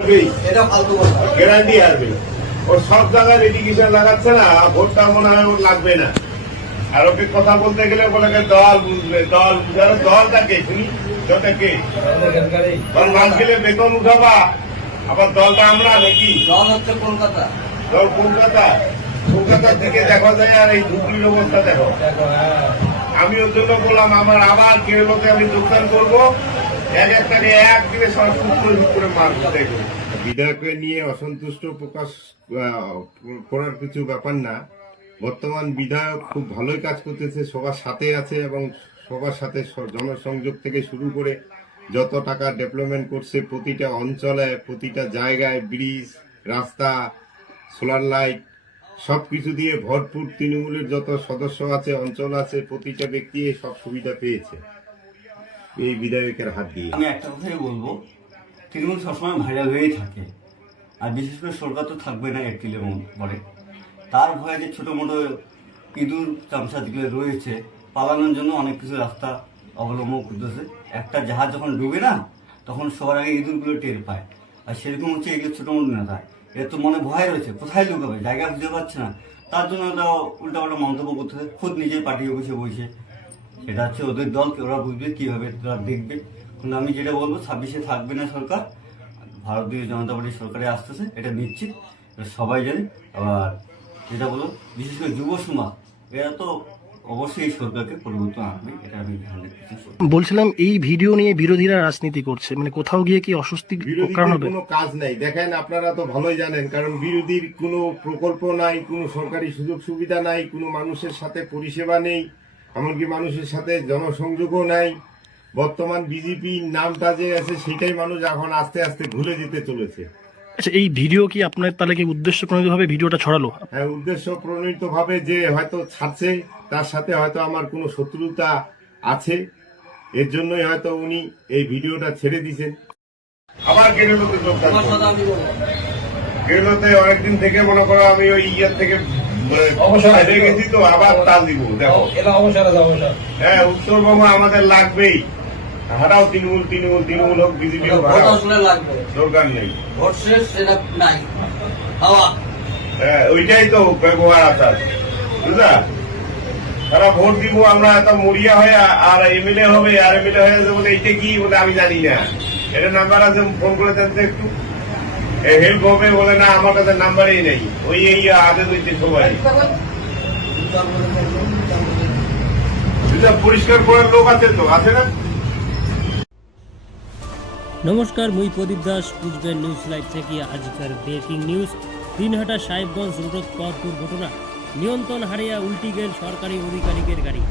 এটা ফালতু কথা, গ্যারান্টি হারবে। ওর সব জায়গায় রেডিকেশন লাগাচ্ছে না, ভোটটা মনে হয় ওর লাগবে না। আর ওকে কথা বলতে গেলে বলে দল বুঝবে, দল বুঝার দলটাকে শুনি দলটাকে মাস গেলে বেতন উঠাবা, আবার দলটা আমরা নাকি? দল হচ্ছে কলকাতা, দল কলকাতা। কলকাতার দিকে দেখা যায় আর এই ধুবড়ির অবস্থা দেখো। আমি ওর জন্য বললাম আমার আবার কেরলতে আমি যোগদান করবো, একটাকে একদিনে সব করে মারবো। দেখবো বিধায়ককে নিয়ে অসন্তুষ্ট প্রকাশ করার কিছু ব্যাপার না। বর্তমান বিধায়ক খুব ভালোই কাজ করতেছে, সবার সাথে আছে এবং সবার সাথে জনসংযোগ থেকে শুরু করে যত টাকা ডেভেলপমেন্ট করছে প্রতিটা অঞ্চলে, প্রতিটা জায়গায় ব্রিজ, রাস্তা, সোলার লাইট সবকিছু দিয়ে ভরপুর। তৃণমূলের যত সদস্য আছে, অঞ্চল আছে, প্রতিটা ব্যক্তি এই সব সুবিধা পেয়েছে এই বিধায়কের হাত দিয়ে। আমি একটা কথাই বলবো, তৃণমূল সবসময় ভাইরাল হয়েই থাকে, আর বিশেষ করে সরকার তো থাকবে না এপ্রিলের পরে। তার ভয়ে যে ছোটো মোটো ইঁদুর চামচা যেগুলো রয়েছে, পালানোর জন্য অনেক কিছু রাস্তা অবলম্বন করতেছে। একটা জাহাজ যখন ডুবে না, তখন সবার আগে ইঁদুরগুলো টের পায়। আর সেরকম হচ্ছে এগুলো ছোটো মোটো নেতা, এর তো মনে ভয় রয়েছে, কোথায় লুকাবে, জায়গা খুঁজে পাচ্ছে না। তার জন্য ওরা উল্টাপাল্টা মন্তব্য করতেছে, খুদ নিজের পার্টি অফিসে বসে। সেটা হচ্ছে ওদের দল, ওরা বুঝবে কীভাবে তারা দেখবে। কিন্তু আমি যেটা বলবো, 26-এ থাকবে না সরকার, ভারতীয় জনতা পার্টির সরকারে আসতেছে, এটা নিশ্চিত, সবাই জানে। আবার যেটা বলো, বিশেষ করে যুব সমাজ, এরা তো অবশ্যই এই সরকারকে পরিবর্তন আনবে, এটা আমি 100% বলছিলাম এই ভিডিও নিয়ে বিরোধীরা রাজনীতি করছে, মানে কোথাও গিয়ে কি অস্বস্তি কারণ হবে? কোনো কাজ নাই, দেখেন আপনারা তো ভালোই জানেন, কারণ বিরোধীর কোনো প্রকল্প নাই, কোনো সরকারি সুযোগ সুবিধা নাই, কোনো মানুষের সাথে পরিষেবা নেই, এমনকি মানুষের সাথে জনসংযোগও নাই। বর্তমান বিজেপি নামটা যে আছে সেটাই মানুষ এখন আস্তে আস্তে ভুলে যেতে চলেছে। আচ্ছা, এই ভিডিও কি আপনার তাহলে কি উদ্দেশ্য প্রণীত ভাবে ভিডিওটা ছড়ালো? হ্যাঁ, উদ্দেশ্য প্রণীত ভাবে যে হয়তো ছাড়ছে, তার সাথে হয়তো আমার কোনো শত্রুতা আছে, এর জন্যই হয়তো উনি এই ভিডিওটা ছেড়ে দিয়েছেন। আবার কেরলতে যোগদান করব। কেরলতে অনেকদিন থেকে মনে করো আমি ওই ইয়ার থেকে অবসর হয়ে গেছি, তো আবার তাল দিব। দেখো হ্যাঁ, উত্তর বাংলা আমাদের লাগবেই। হারাও তৃণমূল, তৃণমূল তৃণমূল হোক, বিজেপি হোক, দরকার নেই। ভোট শেষ, সেটা নাই হাওয়া। হ্যাঁ, ওইটাই তো ব্যবহার আচার, বুঝলা? তারা ভোট দিব আমরা এত মরিয়া হয়ে, আর এমএলএ হবে, আর এমএলএ হয়ে যাবে বলে এইটা কি বলে আমি জানি না। এটা নাম্বার আছে, ফোন করে জানতে একটু হেল্প হবে বলে, না আমার কাছে নাম্বারই নেই। ওই এই আগে হইতে সবাই পরিষ্কার করার লোক আছে তো, আছে না? নমস্কার, মুই প্রদীপ দাস, কুচবিহার নিউজ লাইভ থেকে আজকের ব্রেকিং নিউজ। দিনহাটা সাহেবগঞ্জ রোডত পথ দুর্ঘটনা, নিয়ন্ত্রণ হারিয়ে উল্টি গেল সরকারি অধিকারিকের গাড়ি।